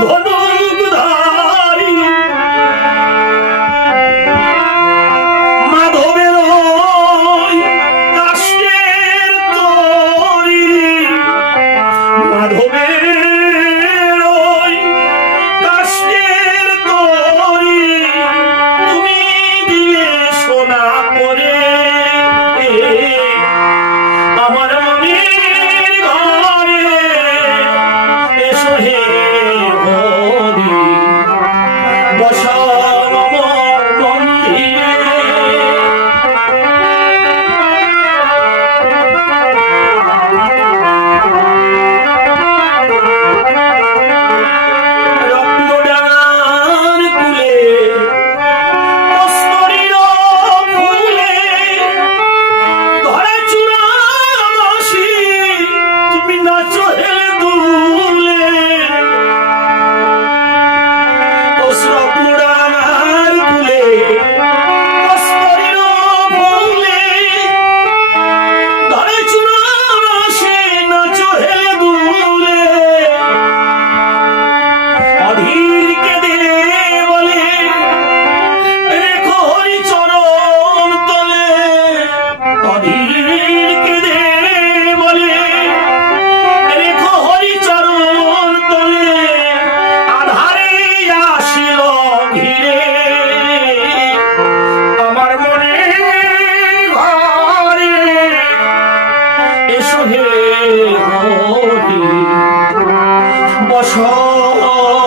ধনুকধারী মাধবের ওই কাষ্টের তরী মাধবের ওই কাষ্টের তরী তুমি দিলে সোনা করে আমার মনের ঘরে এসো হে হরি বসাও আমার মন্দিরে রত্নডাঙার কুলে কস্তরীর ফুলে ধরা চূড়া বসি তুমি নাচো হে দুলে রত্নডাঙার কুলে কস্তরীর ফুলে ধরা চূড়া বসি নাচো হে দুলে অধীর